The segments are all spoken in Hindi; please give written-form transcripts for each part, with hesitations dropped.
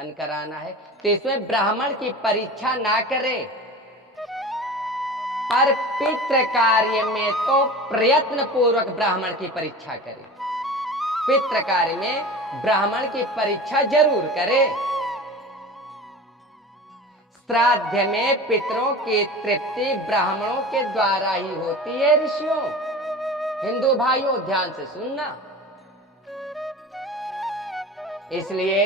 संपन्न कराना है तो इसमें ब्राह्मण की परीक्षा ना करे, पर पितृ कार्य में तो प्रयत्न पूर्वक ब्राह्मण की परीक्षा करे। पितृ कार्य में ब्राह्मण की परीक्षा जरूर करे। श्राद्ध में पितरों की तृप्ति ब्राह्मणों के द्वारा ही होती है। ऋषियों, हिंदू भाइयों ध्यान से सुनना। इसलिए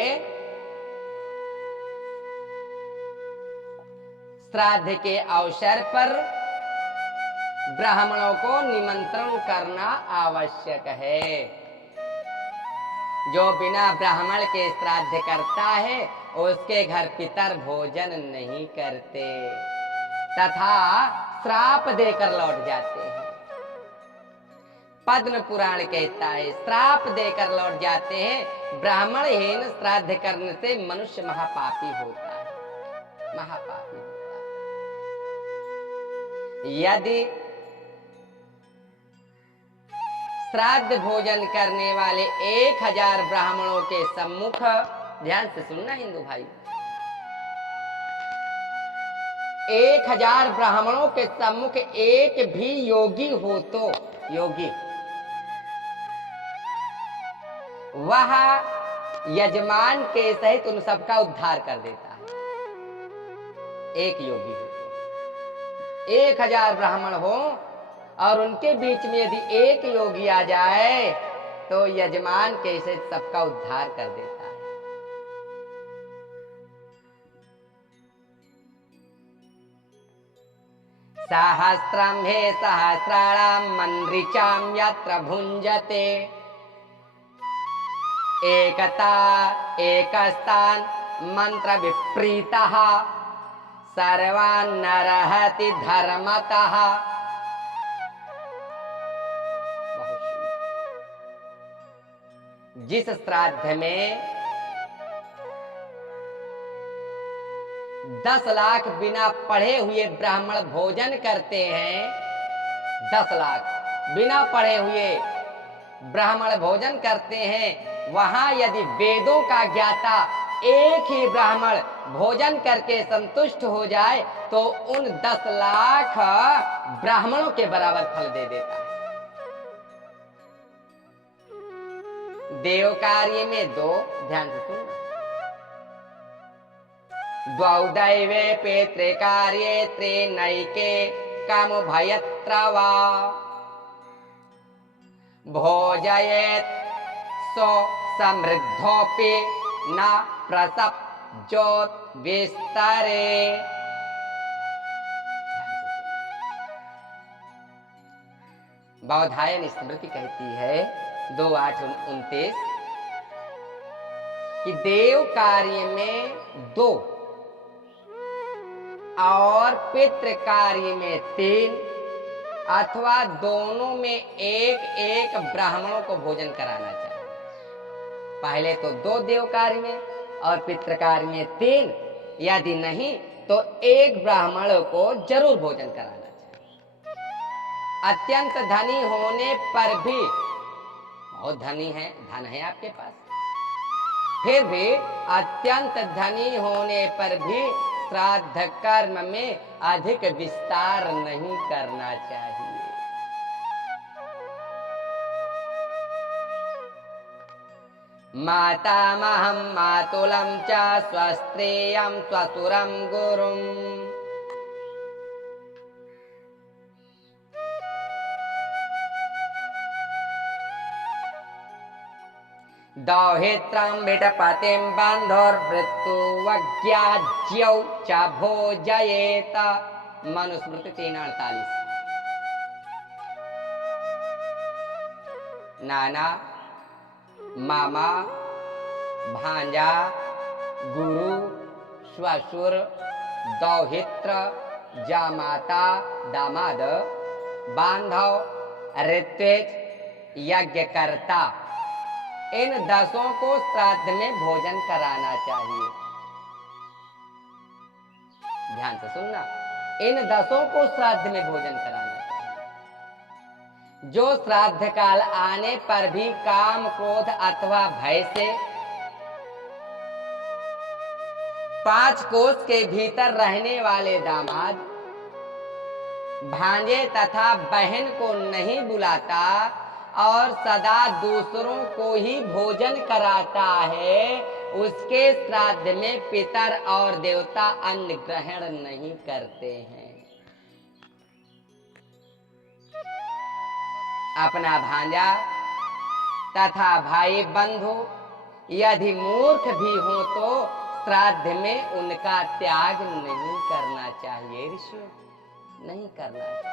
श्राद्ध के अवसर पर ब्राह्मणों को निमंत्रण करना आवश्यक है। जो बिना ब्राह्मण के श्राद्ध करता है उसके घर पितर भोजन नहीं करते तथा श्राप देकर लौट जाते हैं। पद्म पुराण कहता है श्राप देकर लौट जाते हैं। ब्राह्मणहीन श्राद्ध करने से मनुष्य महापापी होता है, महापापी होता है। यदि श्राद्ध भोजन करने वाले 1000 ब्राह्मणों के सम्मुख, ध्यान से सुनना हिंदू भाई, 1000 ब्राह्मणों के सम्मुख एक भी योगी हो तो योगी, वह यजमान के सहित उन सबका उद्धार कर देता है। एक योगी हो तो 1000 ब्राह्मण हो और उनके बीच में यदि एक योगी आ जाए तो यजमान के सहित सबका उद्धार कर देता है। सहस्त्रम हे सहस्राणाम मन्रिचाम यत्र भुंजते एकता एकस्तान मंत्र विप्रीतः सर्वान् नरहति धर्मतः। जिस श्राद्ध में 10 लाख बिना पढ़े हुए ब्राह्मण भोजन करते हैं, 10 लाख बिना पढ़े हुए ब्राह्मण भोजन करते हैं, वहां यदि वेदों का ज्ञाता एक ही ब्राह्मण भोजन करके संतुष्ट हो जाए तो उन 10 लाख ब्राह्मणों के बराबर फल दे देता है। देव कार्य में 2, ध्यान से सुनना, द्वौ दैवे पितृ कार्ये त्रिनैके काम भयत्र वा भोजयेत् सो समृद्धोपि न प्रसप्जोत विस्तरे। बौधायन स्मृति कहती है 2:8-29 कि देव कार्य में 2 और पितृ कार्य में 3 अथवा दोनों में एक ब्राह्मणों को भोजन कराना चाहिए। पहले तो 2 देव कार्य में और पितृ कार्य में 3, यदि नहीं तो 1 ब्राह्मण को जरूर भोजन कराना चाहिए। अत्यंत धनी होने पर भी, बहुत धनी है, धन है आपके पास, फिर भी अत्यंत धनी होने पर भी श्राद्ध कर्म में अधिक विस्तार नहीं करना चाहिए। मातामहं मातुलं च स्वस्त्रेयं स्वसुरं गुरुम् दौहित्रं विटपतिं बन्धुर्मृत्युवज्ञाज्यौ च भोजयेत। मनुस्मृति 3:48। नाना, मामा, भांजा, गुरु, श्वशुर, दौहित्र, जामाता, दामाद, बांधव, ऋत्विज, यज्ञकर्ता, इन 10 को श्राद्ध में भोजन कराना चाहिए। ध्यान से सुनना, इन 10 को श्राद्ध में भोजन कराना चाहिए। जो श्राद्ध काल आने पर भी काम, क्रोध अथवा भय से 5 कोस के भीतर रहने वाले दामाद भांजे तथा बहन को नहीं बुलाता और सदा दूसरों को ही भोजन कराता है, उसके श्राद्ध में पितर और देवता अन्न ग्रहण नहीं करते हैं। अपना भांजा तथा भाई बंधु यदि मूर्ख भी हो तो श्राद्ध में उनका त्याग नहीं करना चाहिए। ऋषियों, नहीं करना चाहिए।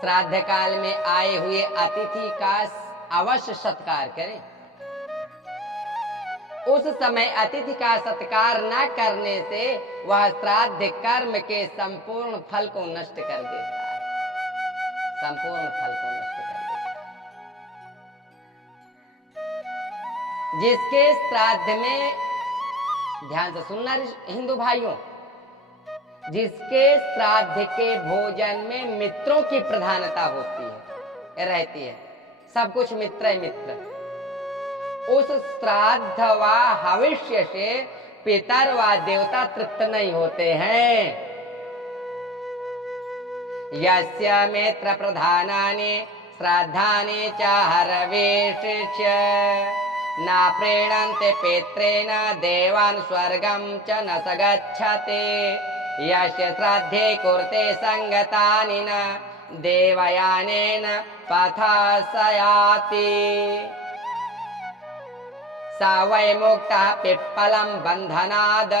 श्राद्ध काल में आए हुए अतिथि का अवश्य सत्कार करें। उस समय अतिथि का सत्कार न करने से वह श्राद्ध कर्म के संपूर्ण फल को नष्ट कर देता है, संपूर्ण फल को नष्ट कर देता है। जिसके श्राद्ध में, ध्यान से सुनना हिंदू भाइयों, जिसके श्राद्ध के भोजन में मित्रों की प्रधानता होती है, रहती है, सब कुछ मित्र मित्र, उस श्राद्ध व हविष्य से पितर व देवता तृप्त नहीं होते हैं। यस्य मित्र प्रधानानि श्राद्धानि च हरवेशिष्य न प्रीणन्ते पित्रेण देवान् स्वर्गं च न स गच्छति। यस्य श्राद्धे कुरुते संगतानि न देवयानेन पथा स याति। स वै मुक्तः पिप्पलं बन्धनाद्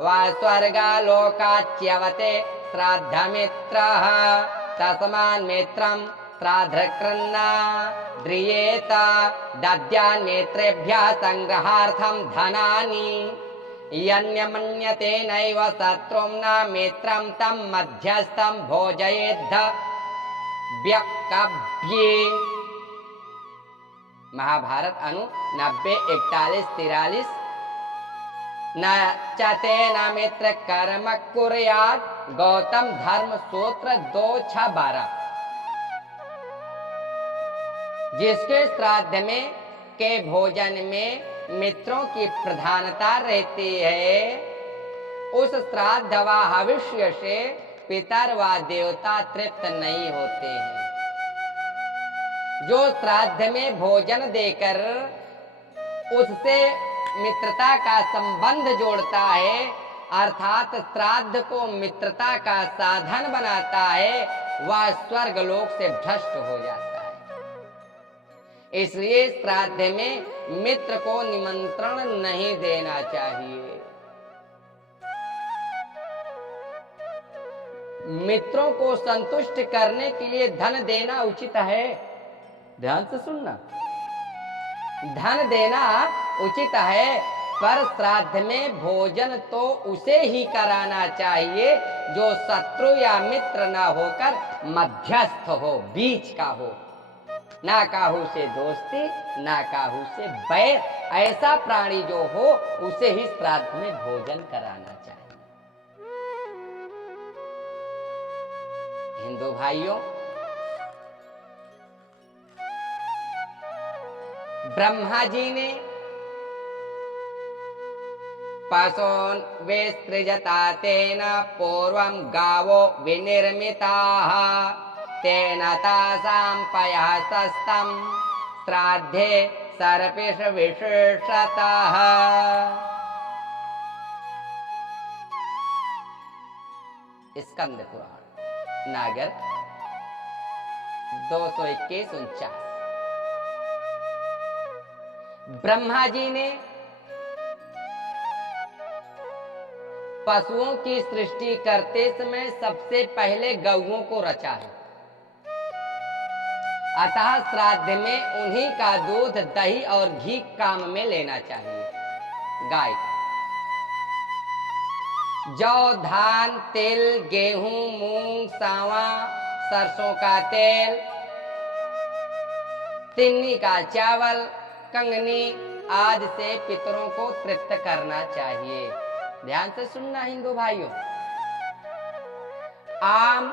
वा स्वर्गलोकाच्यवते श्राद्धमित्रः। तस्मान् मित्रं श्राद्धकृन्ना द्रियेत दद्यान् मित्रेभ्यः संग्रहार्थं धनानि। यन्यमन्यते नैव शत्रुं न मित्रं तं मध्यस्थं भोजयेद् व्यक्कभ्ये। महाभारत अनु 90:41-43। न चते न मित्र कर्म कुर्यात्। गौतम धर्म सूत्र 2:6-12। जिसके श्राद्ध में के भोजन में मित्रों की प्रधानता रहती है, उस श्राद्ध व हविष्य से पितर व देवता तृप्त नहीं होते हैं। जो श्राद्ध में भोजन देकर उससे मित्रता का संबंध जोड़ता है, अर्थात श्राद्ध को मित्रता का साधन बनाता है, वह स्वर्ग लोक से भ्रष्ट हो जाता है। इसलिए श्राद्ध में मित्र को निमंत्रण नहीं देना चाहिए। मित्रों को संतुष्ट करने के लिए धन देना उचित है। ध्यान से सुनना, धन देना उचित है, पर श्राद्ध में भोजन तो उसे ही कराना चाहिए जो शत्रु या मित्र ना होकर मध्यस्थ हो, बीच का हो। ना काहू से दोस्ती, ना काहू से बैर, ऐसा प्राणी जो हो उसे ही श्राद्ध में भोजन कराना चाहिए। हिंदू भाइयों, ब्रह्मा जी ने पशून् विसृजता तेन पूर्वं गावो विनिर्मिताः तेन तासां पयः सस्तं श्राद्धे सर्पिष विशेषतः। स्कंद पुराण नागर 221-49। ब्रह्मा जी ने पशुओं की सृष्टि करते समय सबसे पहले गौओं को रचा है। अतः श्राद्ध में उन्हीं का दूध, दही और घी काम में लेना चाहिए। गाय का जौ, धान, तिल, गेहूं, मूंग, सांवा, सरसों का तेल, तिन्नी का चावल, कंगनी आदि से पितरों को तृप्त करना चाहिए। ध्यान से सुनना हिंदू भाइयों, आम,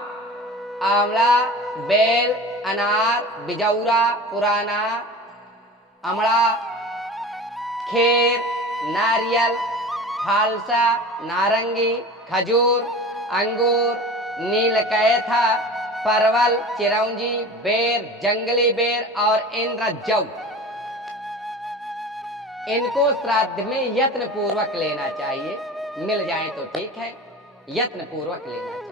आंवला, बेल, अनार, बिजौरा, पुराना, अमड़ा खीर, नारियल, फालसा, नारंगी, खजूर, अंगूर, नीलकैथा, परवल, चिरौंजी, बेर, जंगली बेर और इंद्रजौ, इनको श्राद्ध में यत्न पूर्वक लेना चाहिए। मिल जाए तो ठीक है, यत्न पूर्वक लेना चाहिए।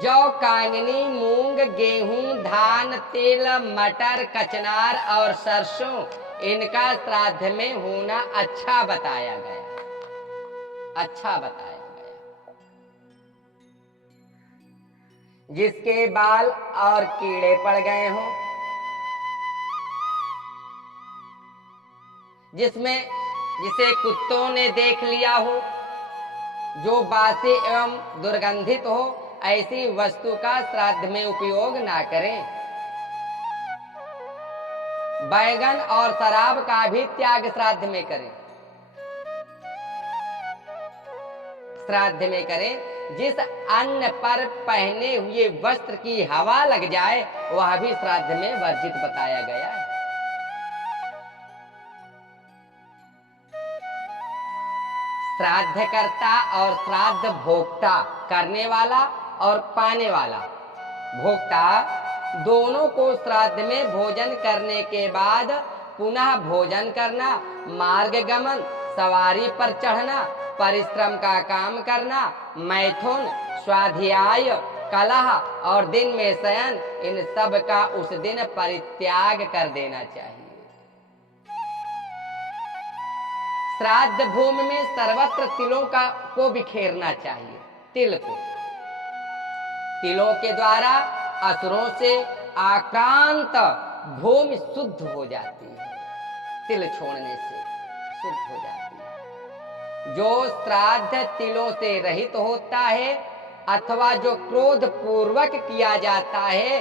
जौ, कांगनी, मूंग, गेहूं, धान, तिल, मटर, कचनार और सरसों, इनका श्राद्ध में होना अच्छा बताया गया, अच्छा बताया गया। जिसके बाल और कीड़े पड़ गए हों, जिसे कुत्तों ने देख लिया हो, जो बासी एवं दुर्गंधित हो, ऐसी वस्तु का श्राद्ध में उपयोग ना करें। बैगन और शराब का भी त्याग श्राद्ध में करें, श्राद्ध में करें। जिस अन्न पर पहने हुए वस्त्र की हवा लग जाए वह भी श्राद्ध में वर्जित बताया गया है। श्राद्धकर्ता और श्राद्ध भोक्ता, करने वाला और पाने वाला, भोक्ता, दोनों को श्राद्ध में भोजन करने के बाद पुनः भोजन करना, मार्ग गमन, सवारी पर चढ़ना, परिश्रम का काम करना, मैथुन, स्वाध्याय, कलह और दिन में शयन, इन सब का उस दिन परित्याग कर देना चाहिए। श्राद्ध भूमि में सर्वत्र तिलों को बिखेरना चाहिए। तिल को, तिलों के द्वारा असुरों से आक्रांत भूमि शुद्ध हो जाती है, तिल छोड़ने से शुद्ध हो जाती है। जो श्राद्ध तिलों से रहित होता है अथवा जो क्रोध पूर्वक किया जाता है,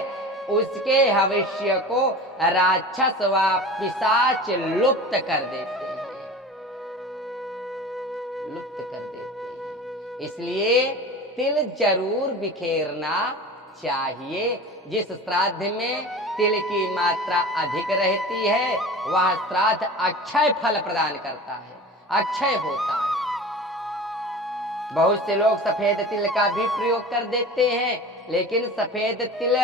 उसके हविष्य को राक्षस व पिशाच लुप्त कर देते हैं, लुप्त कर देते हैं। इसलिए तिल जरूर बिखेरना चाहिए। जिस श्राद्ध में तिल की मात्रा अधिक रहती है वह श्राद्ध अक्षय फल प्रदान करता है, अक्षय होता है। बहुत से लोग सफेद तिल का भी प्रयोग कर देते हैं, लेकिन सफेद तिल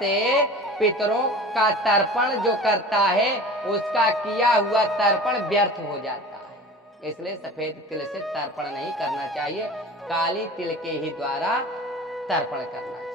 से पितरों का तर्पण जो करता है उसका किया हुआ तर्पण व्यर्थ हो जाता है। इसलिए सफेद तिल से तर्पण नहीं करना चाहिए, काली तिल के ही द्वारा तर्पण करना चाहिए।